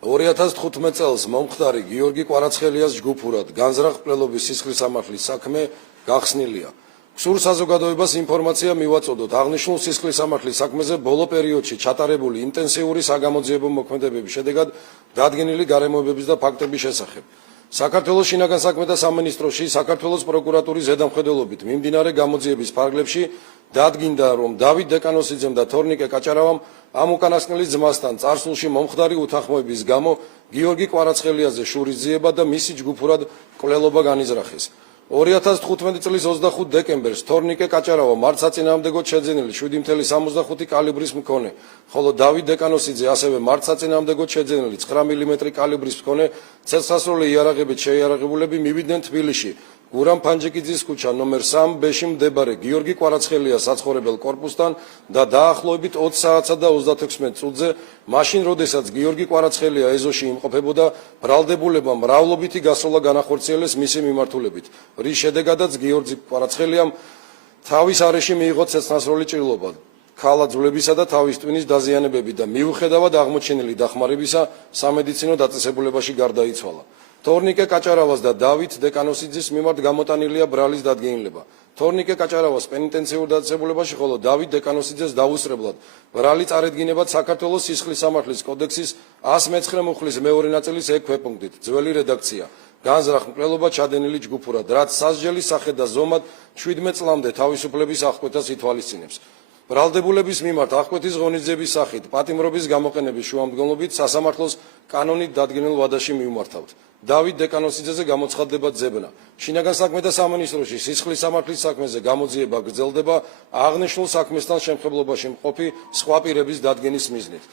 2015 წელს მომხდარი გიორგი კვარაცხელიას ჯგუფურად განზრახ მკვლელობის სისხლის სამართლის საქმე გახსნილია. Ქსურ საზოგადოებას ინფორმაცია მივაწოდოთ აღნიშნულ სისხლის სამართლის საქმეზე ბოლო პერიოდში ჩატარებული ინტენსიური საგამოძიებო მოქმედებების შედეგად დადგენილი გარემოებების და ფაქტების შესახებ. საქართველოს შინაგან საქმეთა სამინისტროში საქართველოს პროკურატურის ზედამხედველობით მიმდინარე გამოძიების ფარგლებში დადგინდა, რომ დავით დეკანოსიძემ და თორნიკე კაჭარავამ ამ უკანასკნელის ძმასთან წარსულში მომხდარი უთანხმოების გამო გიორგი კვარაცხელიაზე შურისძიება და მისი ჯგუფურად მკვლელობა განიზრახეს. 2015 წლის 25 დეკემბერს თორნიკე კაჭარავა მართსაწინააღმდეგოდ შეძენილი 7.65 კალიბრის მქონე, ხოლო დავით დეკანოსიძე ასევე მართსაწინააღმდეგოდ შეძენილი 9 მმ კალიბრის მქონე ცეცხლსასროლი იარაღებით შეიარაღებულები მივიდნენ თბილისში გურამ ფანჯიკიძის ქუჩა ნომერ 3-ში მდებარე გიორგი კვარაცხელიას საცხოვრებელ კორპუსთან და დაახლოებით 20 საათსა და 36 წუთზე, მაშინ როდესაც გიორგი კვარაცხელია ეზოში იმყოფებოდა, ბრალდებულებამ მრავლობითი გასროლა განახორციელეს მისი მიმართულებით, რის შედეგადაც გიორგი კვარაცხელიამ თავის არეში მიიღო ცეცხლსასროლი ჭრილობა, ქალა ძვლებისა და თავის ტვინის დაზიანებები და მიუხედავად აღმოჩენილი დახმარებისა სამედიცინო დაწესებულებაში გარდაიცვალა. თორნიკე კაჭარავას და დავით დეკანოსიძის მიმართ გამოტანილია ბრალის დადგენილება. თორნიკე კაჭარავას პენიტენციურ დაწესებულებაში, ხოლო დავით დეკანოსიძეს დაუსწრებლად ბრალი წარედგინებად საქართველოს სისხლის სამართლის კოდექსის 109 მუხლის მეორე ნაწილის 1 ქვეპუნქტით, ძველი რედაქცია. განზრახ მკვლელობა ჩადენილი ჯგუფურად, რაც სასჯელის სახე და ზომად 17 წლამდე თავისუფლების აღკვეთას ითვალისწინებს. ბრალდებულების მიმართ აღკვეთის ღონისძიების სახით პატიმრობის გამოყენების შუამდგომლობით სასამართლოს კანონით დადგენილ ვადაში მივმართავთ. დავით დეკანოსიძეზე გამოცხადდება ძებნა. შინაგან საქმეთა სამინისტროში სისხლის სამართლის საქმეზე გამოძიება გრძელდება აღნიშნულ საქმესთან შემხებლობაში მყოფი სხვა პირების დადგენის მიზნით.